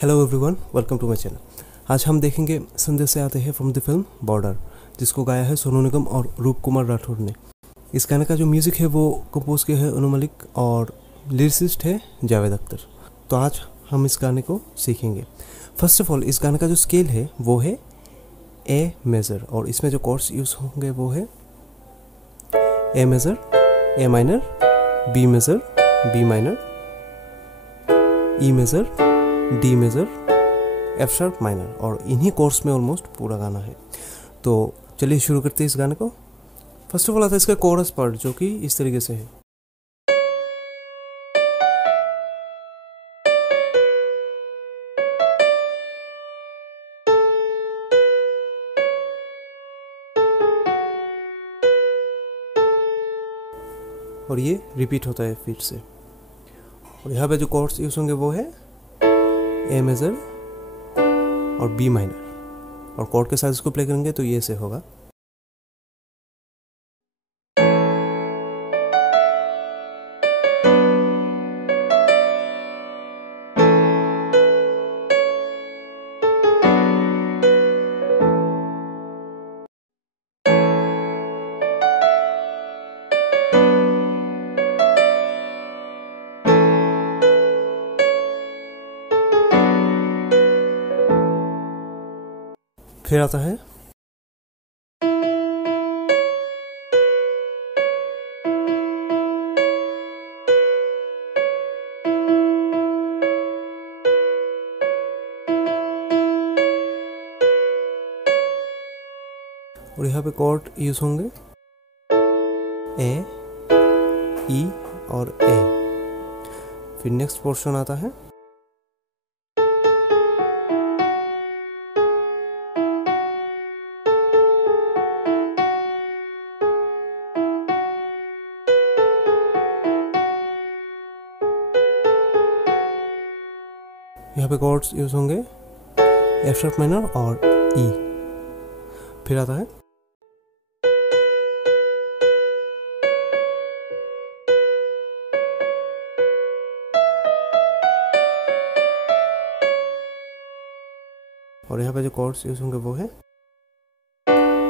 Hello everyone, welcome to my channel. आज हम देखेंगे संदेश से आते हैं फ्रॉम द फिल्म बॉर्डर, जिसको गाया है सोनू निगम और रूप कुमार राठौर ने। इस गाने का जो म्यूज़िक है वो कंपोज किया है अनु मलिक और लिरिसिस्ट है जावेद अख्तर। तो आज हम इस गाने को सीखेंगे। फर्स्ट ऑफ ऑल, इस गाने का जो स्केल है वो है ए मेजर, और इसमें जो कॉर्ड्स यूज़ होंगे वो है A major, A minor, B major, B minor, E major, D major, F sharp minor, और इन्हीं कोर्स में ऑलमोस्ट पूरा गाना है। तो चलिए शुरू करते हैं इस गाने को। फर्स्ट ऑफ ऑल आता है इसका कोरस पार्ट, जो कि इस तरीके से है। और ये रिपीट होता है फिर से। और यहाँ पे जो कोर्स यूज होंगे वो है ए मेजर और बी माइनर, और कॉर्ड के साथ इसको प्ले करेंगे तो ये ऐसे होगा। फिर आता है और यहाँ पे कॉर्ड यूज होंगे ए, ई और ए। फिर नेक्स्ट पोर्शन आता है यहाँ पे कॉर्ड्स यूज होंगे एफ शार्प माइनर और ई। फिर आता है और यहाँ पे जो कॉर्ड्स यूज होंगे वो है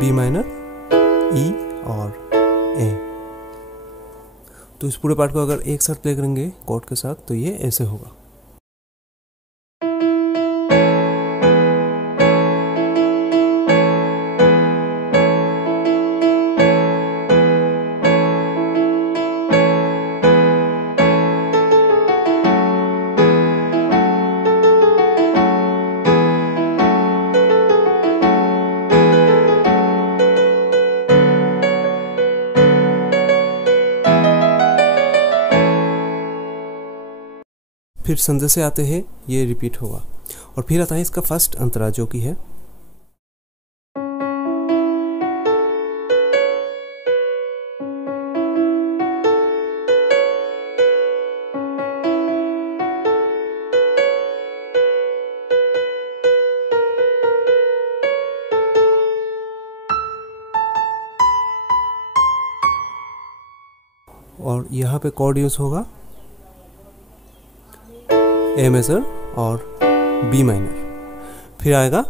बी माइनर, ई और ए। तो इस पूरे पार्ट को अगर एक साथ प्ले करेंगे कॉर्ड के साथ तो ये ऐसे होगा। फिर संदेश से आते हैं, ये रिपीट होगा। और फिर आता है इसका फर्स्ट अंतरा, जो कि है और यहाँ पे कॉर्ड यूज होगा ए मेजर और बी माइनर। फिर आएगा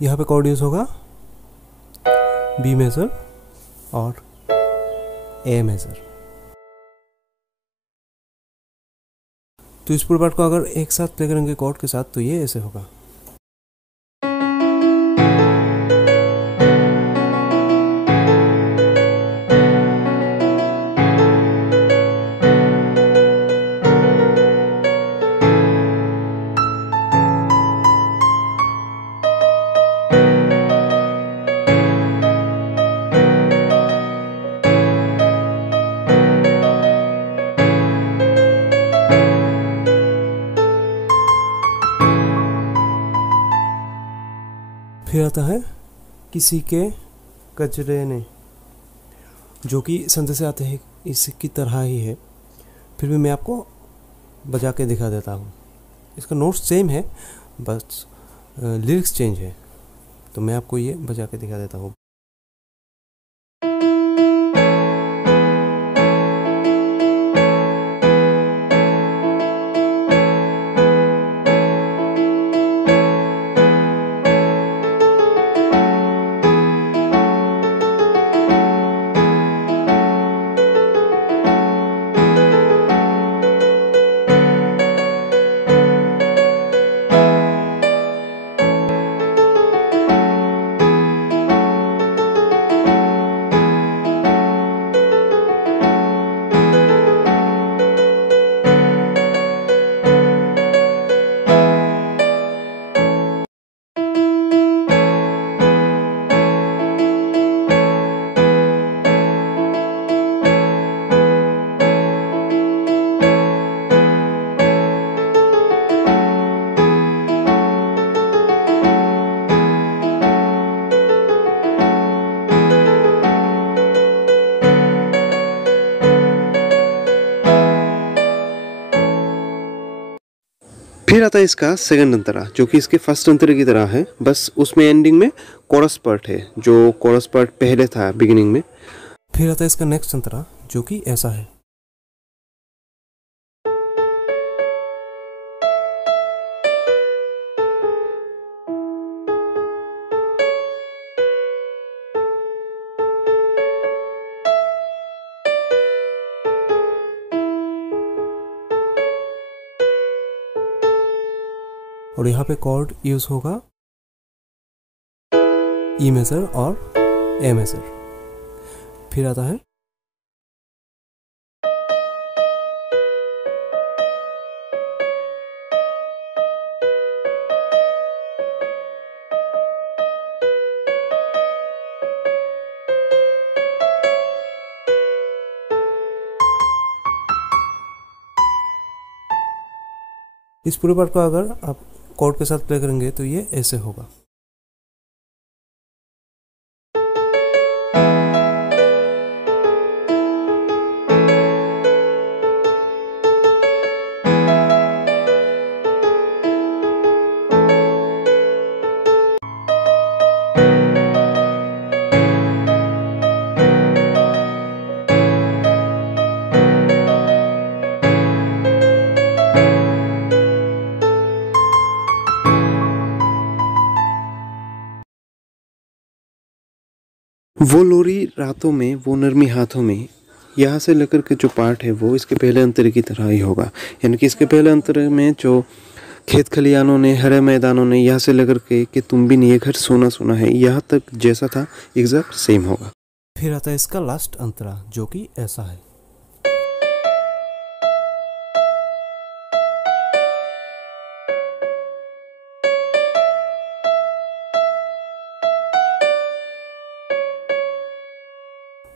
यहाँ पे कॉर्ड यूज होगा बी मेजर और ए मेजर। तो इस पूरे पार्ट को अगर एक साथ प्ले करेंगे कॉर्ड के साथ तो ये ऐसे होगा। फिर आता है किसी के कचरे ने, जो कि संदेश से आते हैं इसकी तरह ही है। फिर भी मैं आपको बजा के दिखा देता हूँ। इसका नोट्स सेम है, बस लिरिक्स चेंज है, तो मैं आपको ये बजा के दिखा देता हूँ। फिर आता है इसका सेकंड अंतरा, जो कि इसके फर्स्ट अंतरे की तरह है, बस उसमें एंडिंग में कोरस पार्ट है, जो कोरस पार्ट पहले था बिगिनिंग में। फिर आता है इसका नेक्स्ट अंतरा, जो कि ऐसा है। और यहाँ पे कॉर्ड यूज होगा ई मेजर और ए मेजर। फिर आता है इस पूरे पार्ट को अगर आप कॉर्ड के साथ प्ले करेंगे तो ये ऐसे होगा। वो लोरी रातों में, वो नरमी हाथों में, यहाँ से लेकर के जो पार्ट है वो इसके पहले अंतरे की तरह ही होगा। यानी कि इसके पहले अंतरे में जो खेत खलियानों ने, हरे मैदानों ने, यहाँ से लेकर के कि तुम भी नहीं ये घर सोना सोना है, यहाँ तक जैसा था एग्जैक्ट सेम होगा। फिर आता है इसका लास्ट अंतरा, जो कि ऐसा है।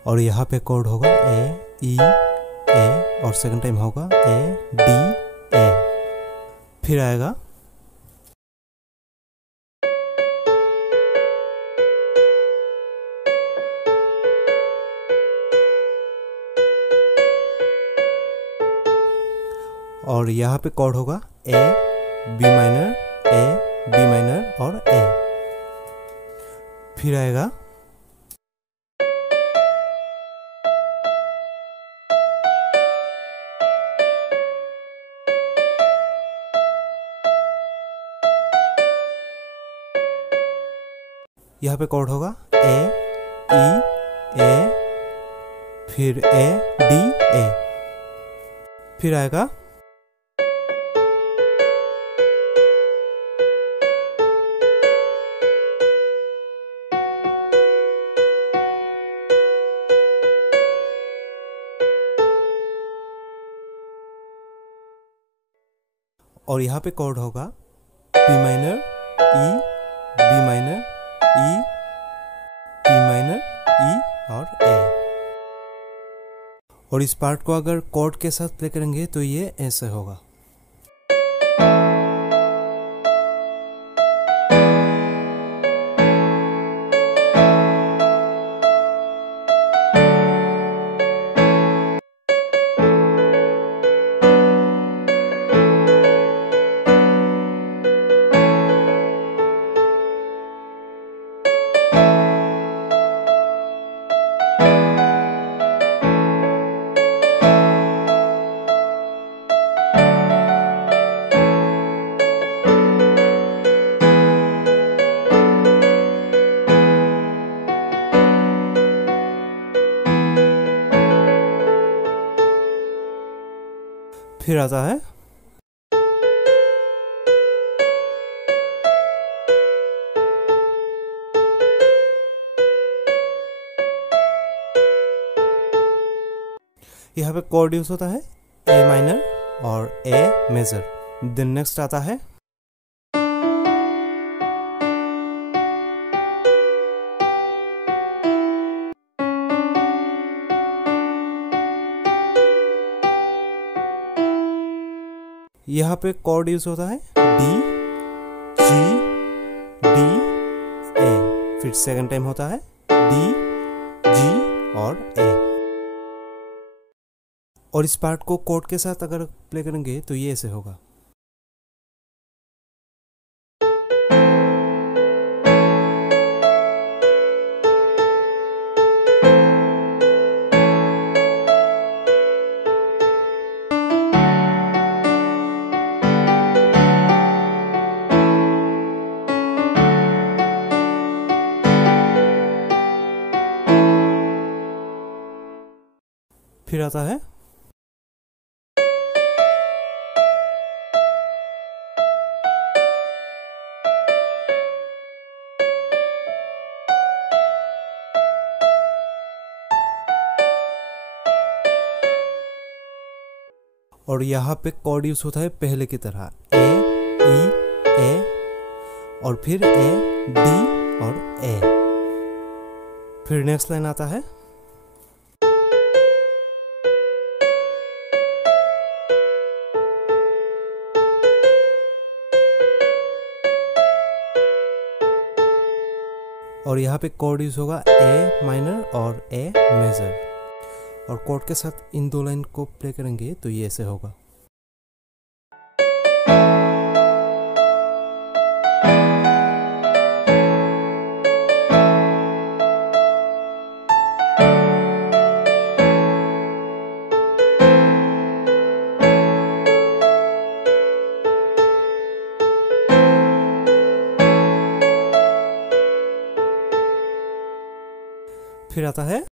और यहाँ पे कॉर्ड होगा ए ई ए, और सेकंड टाइम होगा ए डी ए। फिर आएगा और यहाँ पे कॉर्ड होगा A B minor, A B minor और ए। फिर आएगा यहाँ पे कॉर्ड होगा ए ई ए, फिर ए डी ए। फिर आएगा और यहाँ पे कॉर्ड होगा P minor E, B minor E, P minor E और ए। और इस पार्ट को अगर कॉर्ड के साथ प्ले करेंगे तो ये ऐसे होगा। फिर आता है यहाँ पे कॉर्ड यूज होता है ए माइनर और ए मेजर। देन नेक्स्ट आता है यहाँ पे कॉर्ड यूज होता है डी जी डी ए। फिर सेकंड टाइम होता है डी जी और ए। और इस पार्ट को कॉर्ड के साथ अगर प्ले करेंगे तो ये ऐसे होगा। फिर आता है और यहाँ पे कॉर्ड यूज होता है पहले की तरह ए ई ए और फिर ए डी और ए। फिर नेक्स्ट लाइन आता है और यहाँ पे कॉर्ड यूज होगा ए माइनर और ए मेजर। और कॉर्ड के साथ इन दो लाइन को प्ले करेंगे तो ये ऐसे होगा। फिर आता है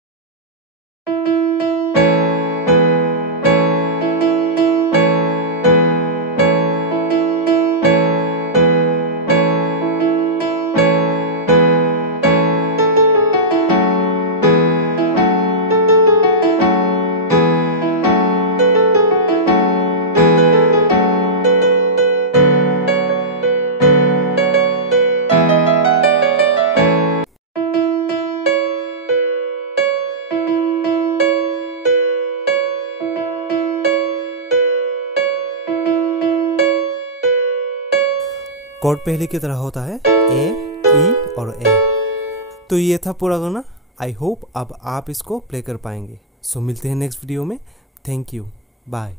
कॉर्ड पहले की तरह होता है ए ई और ए। तो ये था पूरा गाना। आई होप अब आप इसको प्ले कर पाएंगे। सो मिलते हैं नेक्स्ट वीडियो में। Thank you, bye.